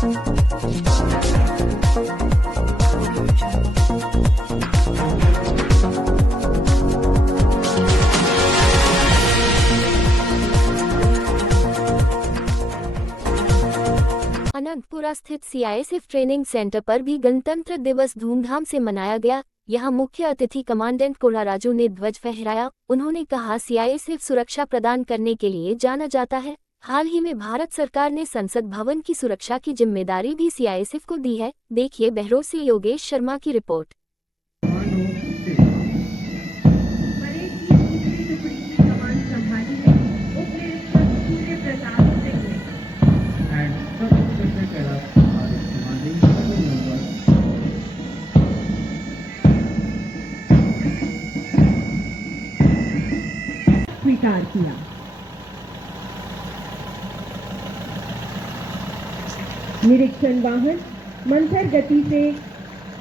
अनंतपुरा स्थित CISF training centre पर भी गणतंत्र दिवस धूमधाम से मनाया गया। यहां मुख्य अतिथि कमांडेंट कोल्हा राजू ने ध्वज फहराया। उन्होंने कहा, सीआईएसएफ सुरक्षा प्रदान करने के लिए जाना जाता है। हाल ही में भारत सरकार ने संसद भवन की सुरक्षा की जिम्मेदारी भी सीआईएसएफ को दी है। देखिए बहरोड से योगेश शर्मा की रिपोर्ट। स्वीकार किया। निरीक्षण वाहन मंथर गति से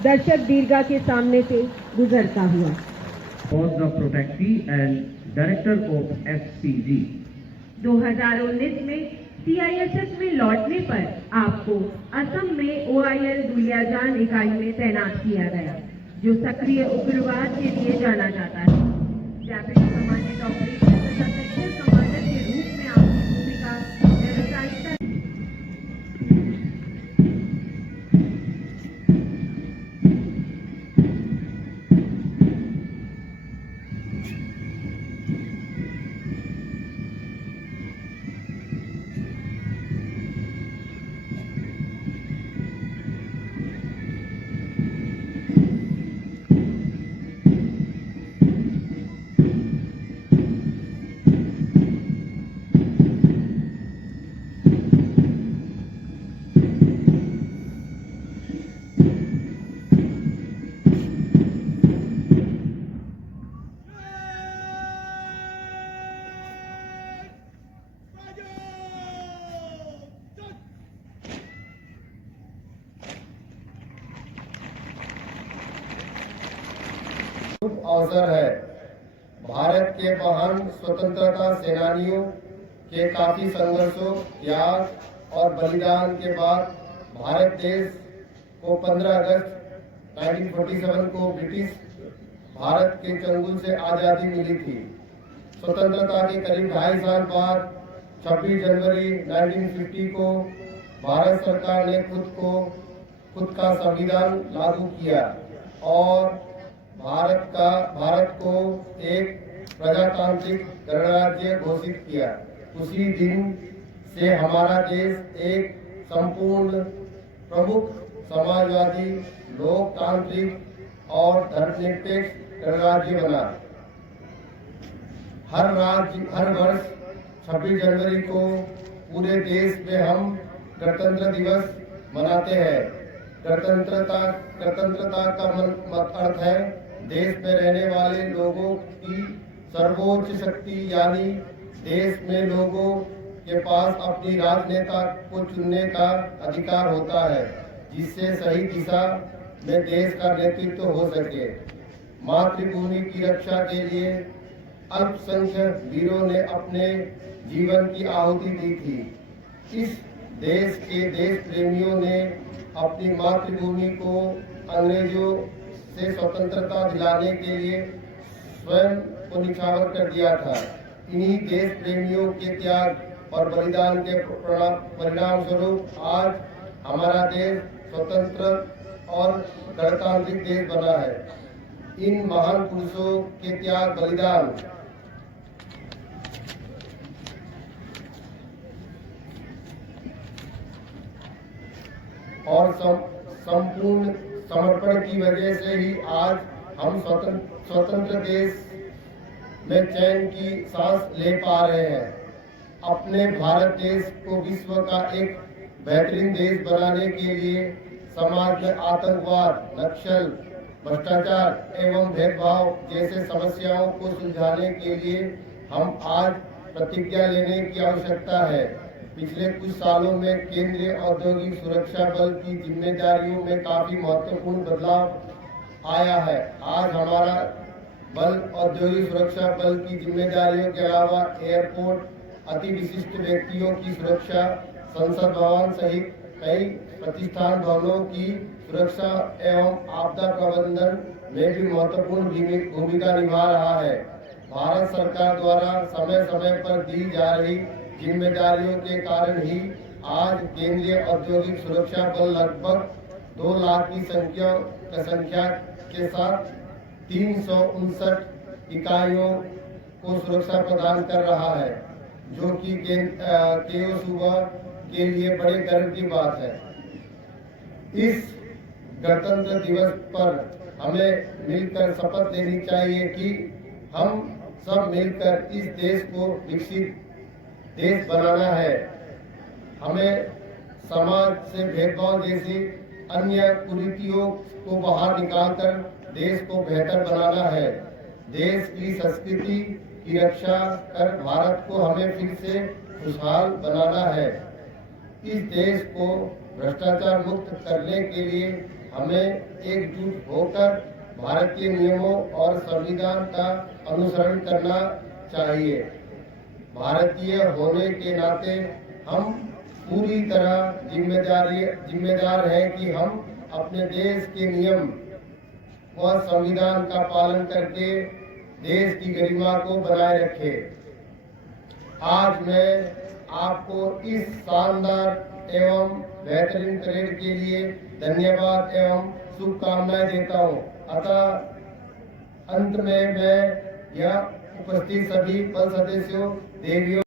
दर्शक दीर्घा के सामने से गुजरता हुआ। For the protectee and director of FCG 2019 में सीआईएसएफ में लौटने पर आपको असम में OIL दुलियाजान इकाई में तैनात किया गया, जो सक्रिय उग्रवाद के लिए जाना जाता है। रैपिड कमांडेंट ऑपरेशन तथा सेक्टर कमांडर के रूप में आपकी भूमिका व्यावसायिकता अवसर है। भारत के महान स्वतंत्रता सेनानियों के काफी संघर्षों, त्याग और बलिदान के बाद भारत देश को 15 अगस्त 1947 को ब्रिटिश भारत के चंगुल से आजादी मिली थी। स्वतंत्रता के करीब 2.5 साल बाद 26 जनवरी 1950 को भारत सरकार ने खुद का संविधान लागू किया और भारत को एक प्रजातांत्रिक गणराज्य घोषित किया। उसी दिन से हमारा देश एक संपूर्ण प्रमुख समाजवादी, लोकतांत्रिक और धर्मनिरपेक्ष गणराज्य बना। हर वर्ष 26 जनवरी को पूरे देश में हम गणतंत्र दिवस मनाते हैं। गणतंत्रता का अर्थ है देश में रहने वाले लोगों की सर्वोच्च शक्ति, यानी देश में लोगों के पास अपनी राजनेता को चुनने का अधिकार होता है, जिससे सही दिशा में देश का नेतृत्व हो सके। मातृभूमि की रक्षा के लिए अल्पसंख्यक वीरों ने अपने जीवन की आहुति दी थी। इस देश के देश प्रेमियों ने अपनी मातृभूमि को अंग्रेजों से स्वतंत्रता दिलाने के लिए स्वयं को निछावर कर दिया था। इन्हीं देश प्रेमियों के त्याग और बलिदान के परिणाम स्वरूप आज हमारा देश स्वतंत्र और गणतांत्रिक देश बना है। इन महान पुरुषों के त्याग, बलिदान और संपूर्ण समर्पण की वजह से ही आज हम स्वतंत्र देश में चैन की सांस ले पा रहे हैं। अपने भारत देश को विश्व का एक बेहतरीन देश बनाने के लिए समाज में आतंकवाद, नक्सल, भ्रष्टाचार एवं भेदभाव जैसे समस्याओं को सुलझाने के लिए हम आज प्रतिज्ञा लेने की आवश्यकता है। पिछले कुछ सालों में केंद्रीय औद्योगिक सुरक्षा बल की जिम्मेदारियों में काफी महत्वपूर्ण बदलाव आया है। आज हमारा बल औद्योगिक सुरक्षा बल की जिम्मेदारियों के अलावा एयरपोर्ट, अति विशिष्ट व्यक्तियों की सुरक्षा, संसद भवन सहित कई प्रतिष्ठान भवनों की सुरक्षा एवं आपदा प्रबंधन में भी महत्वपूर्ण भूमिका निभा रहा है। भारत सरकार द्वारा समय समय पर दी जा रही जिम्मेदारियों के कारण ही आज केंद्रीय औद्योगिक सुरक्षा बल लगभग 2 लाख की संख्या के साथ 359 इकाइयों को सुरक्षा प्रदान कर रहा है, जो कि केओ सुबह के लिए बड़े गर्व की बात है। इस गणतंत्र दिवस पर हमें मिलकर शपथ लेनी चाहिए कि हम सब मिलकर इस देश को विकसित देश बनाना है। हमें समाज से भेदभाव जैसी अन्य कुरीतियों को बाहर निकालकर देश को बेहतर बनाना है। देश की संस्कृति की रक्षा कर भारत को हमें फिर से खुशहाल बनाना है। इस देश को भ्रष्टाचार मुक्त करने के लिए हमें एकजुट होकर भारतीय नियमों और संविधान का अनुसरण करना चाहिए। भारतीय होने के नाते हम पूरी तरह जिम्मेदार हैं कि हम अपने देश के नियम और संविधान का पालन करके देश की गरिमा को बनाए रखें। आज मैं आपको इस शानदार एवं बेहतरीन परेड के लिए धन्यवाद एवं शुभकामनाएं देता हूं। अतः अंत में मैं यह उपस्थित सभी बल सदस्यों, देवियों